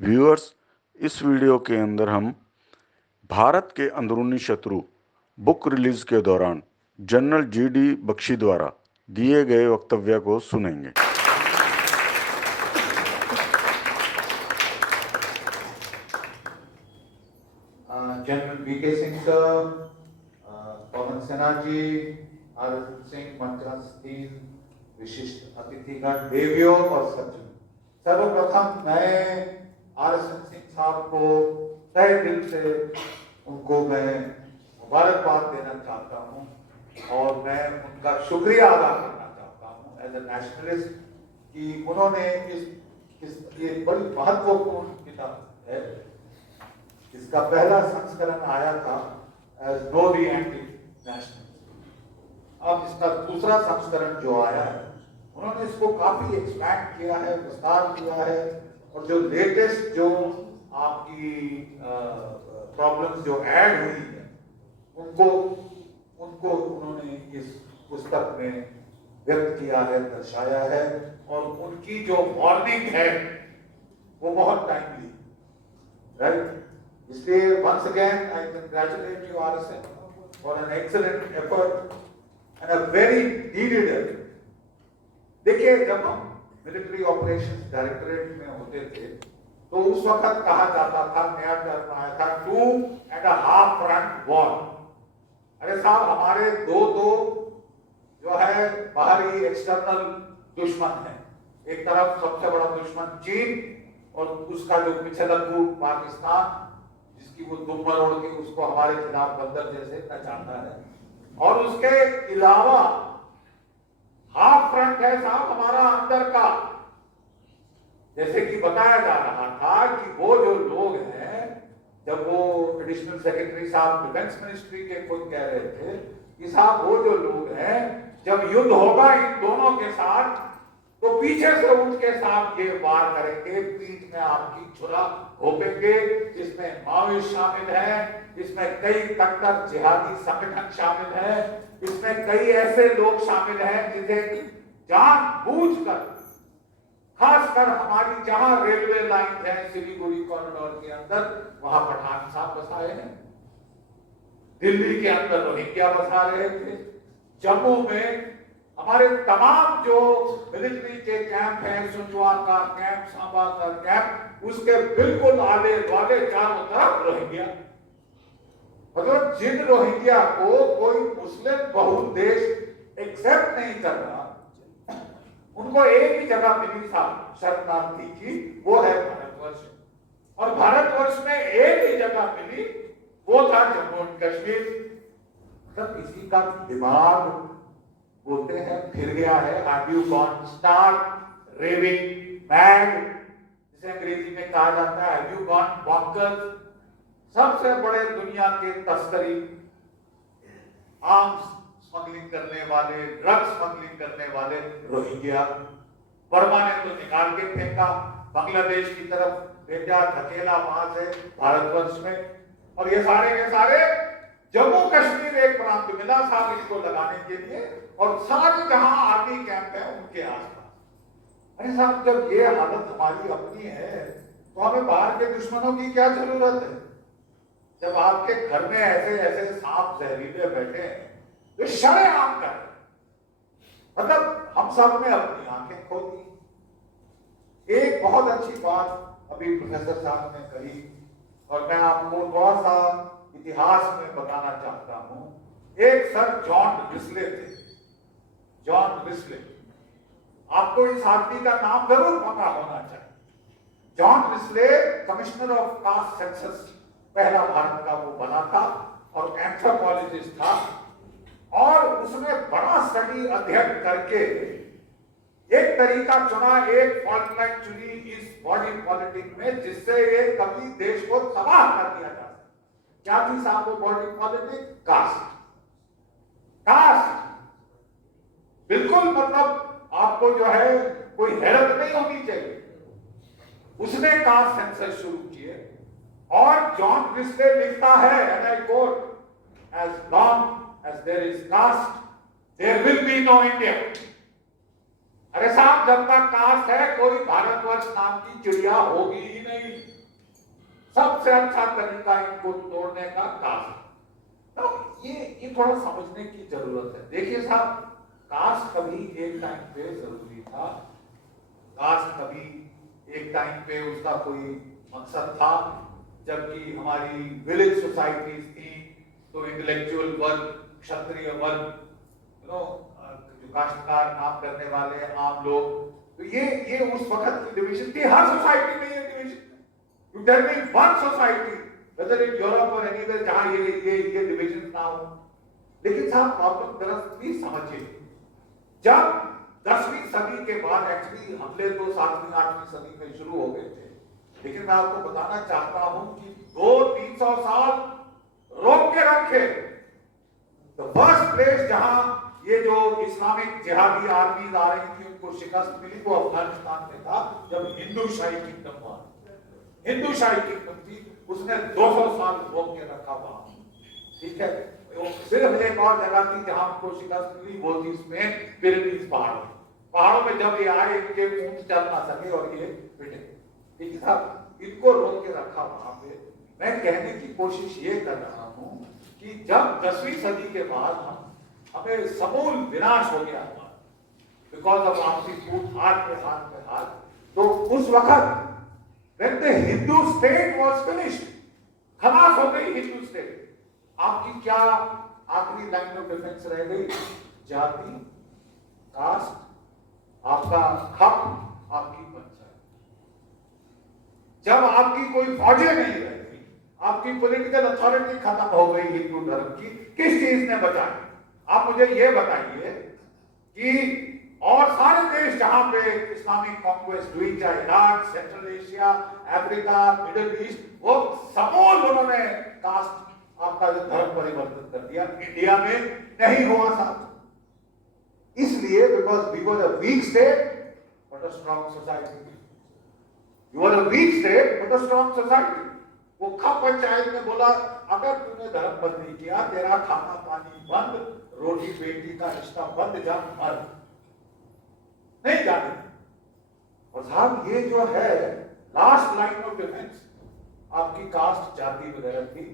Viewers, इस video के अंदर हम भारत के अंदरूनी शत्रु बुक रिलीज के दौरान जनरल जीडी बख्शी द्वारा दिए गए वक्तव्य को सुनेंगे। जनरल बीके सिंह सर, पवन सेना जी, आरएसएन सिंह, मंचासीन, विशिष्ट अतिथिगण, देवियों और सज्जन, सर्वप्रथम मैं आरएसएन सिंह साहब को तहे दिल से उनको मैं मुबारकबाद देना चाहता हूं और मैं उनका शुक्रिया अदा करना चाहता हूं एज ए नेशनलिस्ट कि उन्होंने ये बड़ी महत्वपूर्ण किताब है, इसका पहला संस्करण आया था as no the anti national. अब इसका दूसरा संस्करण जो आया है उन्होंने इसको काफी एक्सपैंड किया है, विस्तार किया है और जो लेटेस्ट जो आपकी प्रॉब्लम्स जो ऐड हुई है उनको उन्होंने इस पुस्तक में व्यक्त किया है, दर्शाया है और उनकी जो वार्निंग है वो बहुत टाइमली, राइट? इसलिए once again I congratulate you RSM for an excellent effort and a very needed effort. देखिए, जब हम मिलिट्री ऑपरेशंस डायरेक्टरेट में होते थे तो उस वक्त कहा जाता था, नया टर्म आया था 2.5 फ्रंट वॉर। अरे साहब, हमारे दो जो है बाहरी एक्सटर्नल दुश्मन है। एक तरफ सबसे बड़ा दुश्मन चीन और उसका जो पिछलग्गू पाकिस्तान, जिसकी वो दुम मरोड़ के उसको हमारे खिलाफ बंदर जैसे नचाता है, और उसके अलावा हाफ फ्रंट है साहब हमारा अंदर का। जैसे कि बताया जा रहा था कि वो जो लोग हैं, जब वो एडिशनल सेक्रेटरी साहब डिफेंस मिनिस्ट्री के खुद कह रहे थे कि साहब वो जो लोग हैं, जब युद्ध होगा इन दोनों के साथ तो पीछे से उनके साथ ये वार करेंगे, पीठ में आपकी छुरा घोंपेंगे। इसमें माओइस्ट शामिल है, इसमें कई कट्टर जिहादी संगठन शामिल है, इसमें कई ऐसे लोग शामिल हैं जिन्हें जानबूझकर, खासकर हमारी जहां रेलवे लाइन है सिलीगुड़ी कॉरिडोर के अंदर, वहां पठान साहब बसाए हैं, दिल्ली के अंदर रोहिंग्या बसा रहे थे, जम्मू में हमारे तमाम जो मिलिट्री के कैंप हैं, सुनवा का कैंप, सांबा का कैंप, उसके बिल्कुल आले वाले चारों तरफ रोहिंग्या। मतलब जिन रोहिंग्या को कोई मुस्लिम बहुल देश एक्सेप्ट नहीं कर रहा, उनको एक ही जगह मिली साहब शरणार्थी की, वो है भारतवर्ष। और भारतवर्ष में एक ही जगह मिली, वो था जम्मू एंड कश्मीर। मतलब इसी का दिमाग बोलते हैं फिर गया है। Have you gone stark, raving mad, जिसे अंग्रेजी में कहा जाता है हैव यू गॉन बॉन्कर्स। सबसे बड़े दुनिया के तस्करी, आर्म्स स्मगलिंग करने वाले, ड्रग्स स्मगलिंग करने वाले रोहिंग्या। वर्मा ने तो निकाल के फेंका, बांग्लादेश की तरफ भेजा, धकेला वहां से भारतवर्ष में। और ये सारे के सारे जम्मू कश्मीर एक प्रांत मिला साहब इसको लगाने के लिए, और सारे जहां आर्मी कैंप है उनके आसपास। अरे साहब, जब ये हालत हमारी अपनी है तो हमें बाहर के दुश्मनों की क्या जरूरत है? जब आपके घर में ऐसे ऐसे सांप जहरीले बैठे हैं जो शरेआम कर, मतलब हम सब ने अपनी आंखें खो दी। एक बहुत अच्छी बात अभी प्रोफेसर साहब ने कही और मैं आपको थोड़ा सा इतिहास में बताना चाहता हूं। एक सर जॉन रिस्ले थे, जॉन रिस्ले। आपको इस आदमी का नाम जरूर पता होना चाहिए। John Risley commissioner of caste census, पहला भारत का वो बना था और एंथ्रोपोलॉजिस्ट था, और उसने बड़ा स्टडी अध्ययन करके एक तरीका चुना, एक फॉल्ट लाइन चुनी इस बॉडी पॉलिटिक में, जिससे ये कभी देश को तबाह कर दिया जा सके। क्या थी साहब वो बॉडी पॉलिटिक? कास्ट। कास्ट बिल्कुल, मतलब आपको जो है कोई हैरत नहीं होनी चाहिए। उसने कास्ट सेंसस शुरू किए और जॉन रिस्ले लिखता है, and I quote, as long as there is caste, there will be no India. अरे साहब, जब तक कास्ट है कोई भारतवर्ष नाम की चिड़िया होगी ही नहीं। सबसे अच्छा तरीका इनको तोड़ने का कास्ट। तो ये थोड़ा समझने की जरूरत है। देखिए साहब, कास्ट कभी एक टाइम पे जरूरी था, कास्ट कभी एक टाइम पे उसका कोई मकसद था। जबकि हमारी विलेज सोसाइटीज थी तो इंटेलेक्चुअल वर्ग, क्षत्रिय वर्ग, जो काश्तकार काम करने वाले आम लोग, तो ये उस वक्त की डिवीजन थी। हर सोसाइटी में ये division, there be one society whether in Europe और एनीवेयर जहां ये डिवीजन ना हो। लेकिन साहब प्रॉब्लम दरअसल समझिए, जब 10वीं सदी के बाद, एक्चुअली हमले तो 7वीं 8वीं सदी में शुरू हो गए थे, लेकिन मैं आपको बताना चाहता हूं कि 200-300 साल रोक के रखे। तो फर्स्ट प्लेस जहां ये जो इस्लामिक जिहादी आर्मीज आ रही थी उनको शिकस्त मिली वो अफगानिस्तान में था, जब हिंदू शाही किंगडम हुआ। हिंदू शाही किंगडम थी, उसने 200 साल रोक के रखा वहां। ठीक है, सिर्फ एक और जगह थी जहां उनको शिकस्त मिली, वो थी स्पेन, पिरेनीज पहाड़ों में जब ये आए, इनके ऊंट चल ना सके और ये पिटे। ठीक है साहब, इनको रोक के रखा वहां पे। मैं कहने की कोशिश ये कर रहा हूं कि जब 10वीं सदी के बाद हमें समूल विनाश हो गया बिकॉज ऑफ आपसी फूट, हाथ पे हाथ, तो उस वक्त when the Hindu state was finished, खलास हो गई हिंदू स्टेट। आपकी क्या आखिरी लाइन ऑफ डिफेंस रह गई? जाति, कास्ट, आपका हक, आपकी पंचायत। जब आपकी कोई फौजें नहीं रह गई, आपकी पॉलिटिकल अथॉरिटी खत्म हो गई हिंदू धर्म की, किस चीज ने बचाई? आप मुझे ये बताइए कि और सारे देश जहां पे इस्लामिक कॉन्क्वेस्ट हुई, चाहे Iraq, central Asia, Africa, middle east, वो समूल उन्होंने कास्ट, आपका जो धर्म परिवर्तन कर दिया। इंडिया में नहीं हुआ साहब, इसलिए because we were a weak state but a strong society. You are a weak state but a strong society. वो खप पंचायत ने बोला अगर तूने धर्म बंद नहीं किया, तेरा खाना पानी बंद, रोटी बेटी का रिश्ता बंद, जा मर, नहीं जाने। और साहब ये जो है लास्ट लाइन ऑफ डिफेंस, आपकी कास्ट, जाति वगैरह थी,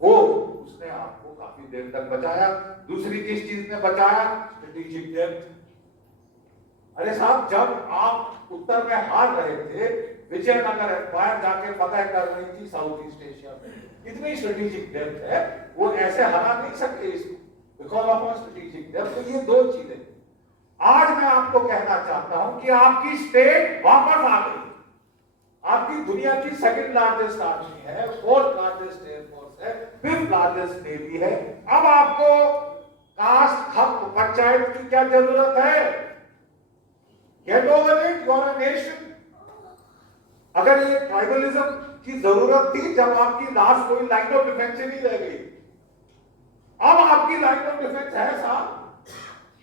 वो उसने आपको काफी देर तक बचाया। दूसरी किस चीज ने बचाया? Strategic depth. अरे साहब, जब आप उत्तर में हार रहे थे, विजयनगर एम्पायर जाके फतह कर रही थी साउथ ईस्ट एशिया में, इतनी स्ट्रेटेजिक डेप्थ है, वो ऐसे हरा नहीं सकते इसको बिकॉज ऑफ स्ट्रेटेजिक डेप्थ। तो ये दो चीजें आज मैं आपको कहना चाहता हूं कि आपकी स्टेट वापस आ गई। आपकी दुनिया की सेकंड लार्जेस्ट आर्मी है, फोर्थ लार्जेस्ट एयरफोर्स है, फिफ्थ लार्जेस्ट नेवी है। अब आपको कास्ट, हक, पंचायत की क्या जरूरत है? Get over it, you are a nation. अगर ये ट्राइबलिज्म की जरूरत थी जब आपकी लास्ट कोई लाइन ऑफ डिफेंस ही नहीं रह गई, अब आपकी लाइन ऑफ डिफेंस है साहब।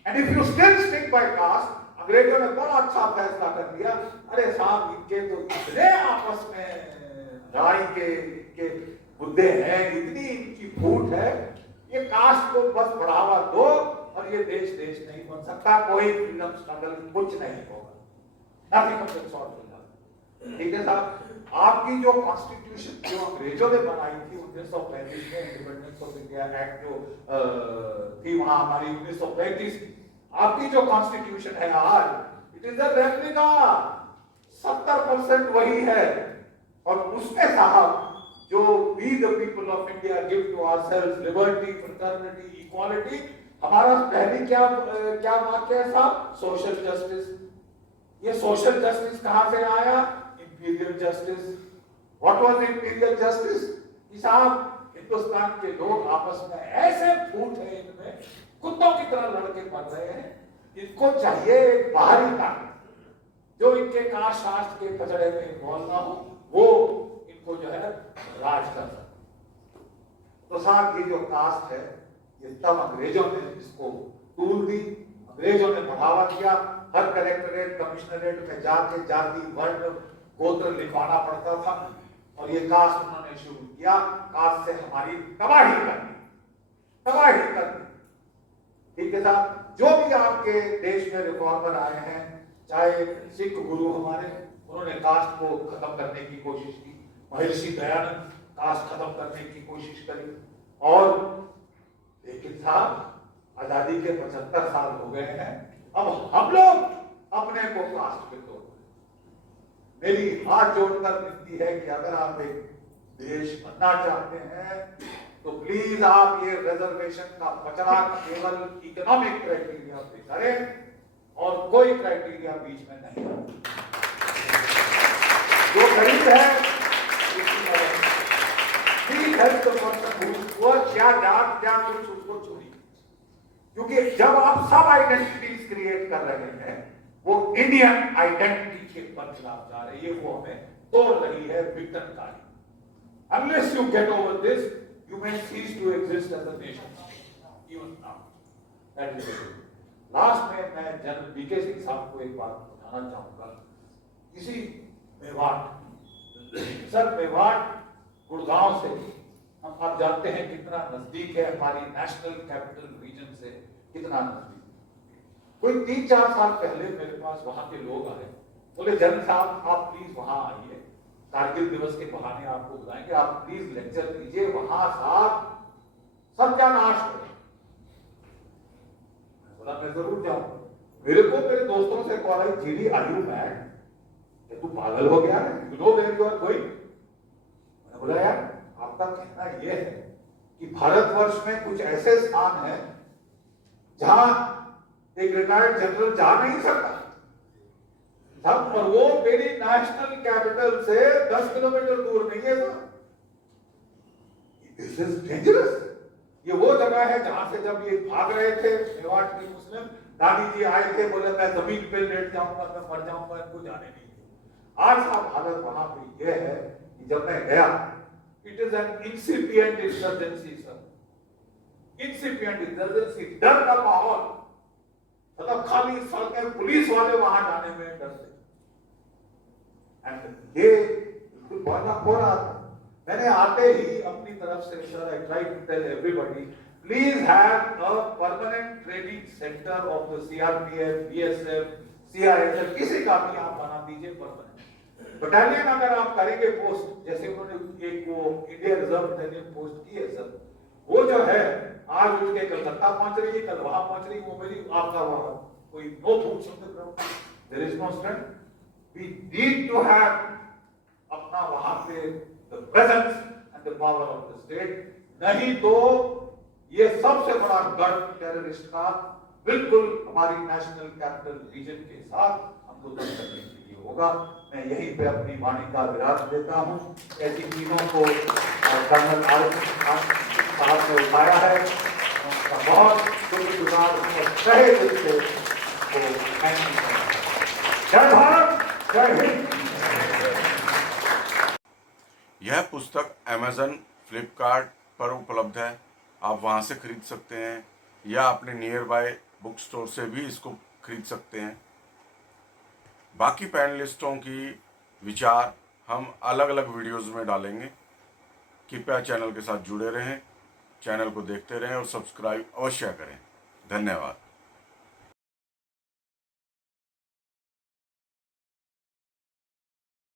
And if you still stick by caste, अंग्रेजों ने बड़ा अच्छा फैसला कर दिया। अरे साहब, इनके तो इतने आपस में लड़ाई के मुद्दे हैं, इतनी इनकी फूट है, ये कास्ट को बस बढ़ावा दो और ये देश नहीं बन सकता, कोई फ्रीडम स्ट्रगल कुछ नहीं होगा, नथिंग ऑफ दैट सॉर्ट होगा। ठीक है साहब, आपकी जो कॉन्स्टिट्यूशन जो अंग्रेजों ने बनाई थी 1935 में, इंडिपेंडेंस ऑफ इंडिया एक्ट जो थी वहां हमारी 1935, आपकी जो कॉन्स्टिट्यूशन है आज, इट इज अ रेप्लिका, 70% वही है। और उसमें साहब जो we the people of India give to ourselves, liberty, fraternity, equality, हमारा पहले क्या वाक्य है साहब? Social justice. ये सोशल जस्टिस कहां से आया? Imperial justice. What was imperial justice? कि साहब हिंदुस्तान के लोग आपस में ऐसे फूट है, इनमें कुत्तों की तरह लड़के मर रहे हैं, इनको चाहिए एक बाहरी ताकत जो इनके कास्ट शास्त्र के कचड़े में इन्वॉल्व ना हो, वो इनको जो है राज कर सकते। तो साहब ये जो कास्ट है, ये तब अंग्रेजों ने इसको टूल दी, अंग्रेजों ने बढ़ावा दिया। हर कलेक्टरेट, कमिश्नरेट में जाके जाति, वर्ण, गोत्र लिखवाना पड़ता था और ये कास्ट उन्होंने शुरू किया। कास्ट से हमारी तबाही करनी। ठीक है साहब, जो भी आपके देश में रिफॉर्मर आए हैं, चाहे सिख गुरु हमारे, उन्होंने कास्ट को खत्म करने की कोशिश की, महर्षि दयानंद कास्ट खत्म करने की कोशिश करी, और लेकिन साहब आजादी के 75 साल हो गए हैं, अब हम लोग अपने को कास्ट पे तोड़। मेरी हाथ जोड़कर विनती है कि अगर आप एक देश बनना चाहते हैं तो प्लीज आप ये रिजर्वेशन का पचड़ा केवल इकोनॉमिक क्राइटेरिया पे करें और कोई क्राइटेरिया बीच में नहीं। जो गरीब है वो क्या जात क्या कुछ उसको छोड़िए, क्योंकि जब आप सब आइडेंटिटीज क्रिएट कर रहे हैं वो इंडियन आइडेंटिटी के पर खिलाफ जा रही है, वो हमें तोड़ रही है विघटनकारी। Unless you get over this, you may cease to exist as a nation, even now. That is it. Last में मैं जनरल बीके सिंह साहब को एक बात बताना चाहूंगा। इसी मेवाड़, सर मेवाड़ गुड़गांव से हम आप जानते हैं कितना नजदीक है, हमारी नेशनल कैपिटल रीजन से कितना नजदीक। कोई 3-4 साल पहले मेरे पास वहां के लोग आए, बोले जनरल साहब आप प्लीज वहां आइए, कारगिल दिवस के बहाने आपको बुलाएंगे, आप प्लीज लेक्चर दीजिए, वहां साहब सत्यानाश हो। बोला मैं जरूर जाऊंगा। मेरे को मेरे दोस्तों से कॉल आई, जीडी आर यू मैड, तू पागल हो गया है, you know where you are going. मैंने बोला यार आपका कहना यह है कि भारतवर्ष में कुछ ऐसे स्थान हैं जहां एक रिटायर्ड जनरल जा नहीं सकता, और वो मेरी नेशनल कैपिटल से 10 किलोमीटर दूर नहीं है सर। This is dangerous. ये वो जगह है जहां से जब ये भाग रहे थे मेवाड़ के मुस्लिम, दादी जी आए थे, बोले मैं जमीन पे लेट जाऊंगा, मैं मर जाऊंगा, इनको जाने नहीं दिया। आज साहब हालत वहां पे ये है कि जब मैं गया, it is an incipient insurgency sir, incipient insurgency, डर का माहौल, मतलब खाली सड़कें, पुलिस वाले वहां जाने में डरते। ये बिल्कुल बहुत हो रहा था। मैंने आते ही अपनी तरफ से sir I try to tell everybody please have a permanent training centre of the CRPF, BSF, CRSF, किसी का भी आप बना दीजिए परमानेंट बटालियन। अगर आप करेंगे पोस्ट, जैसे उन्होंने एक वो इंडिया रिजर्व बटालियन पोस्ट की है सर, वो जो है आज उठ के कलकत्ता पहुंच रही है, कल वहां पहुंच रही है, वो मेरी आपका वहां कोई no boots on the ground, there is no strength. We need to have अपना वहां पे the presence and the power of the state, नहीं तो ये सबसे बड़ा गढ़ टेररिस्ट का बिल्कुल हमारी नेशनल कैपिटल रीजन के साथ हमको दंड करने के लिए होगा। मैं यहीं पे अपनी वाणी का विराम देता हूँ। ऐसी चीजों को कर्नल साहब ने उठाया है, उनका बहुत शुक्रगुजार हूँ और तहे दिल से जय भारत, जय हिंद। यह पुस्तक अमेज़न, फ्लिपकार्ट पर उपलब्ध है, आप वहां से खरीद सकते हैं या अपने नियर बाय बुक स्टोर से भी इसको खरीद सकते हैं। बाकी पैनलिस्टों की विचार हम अलग अलग वीडियोस में डालेंगे। कृपया चैनल के साथ जुड़े रहें, चैनल को देखते रहें और सब्सक्राइब अवश्य करें। धन्यवाद।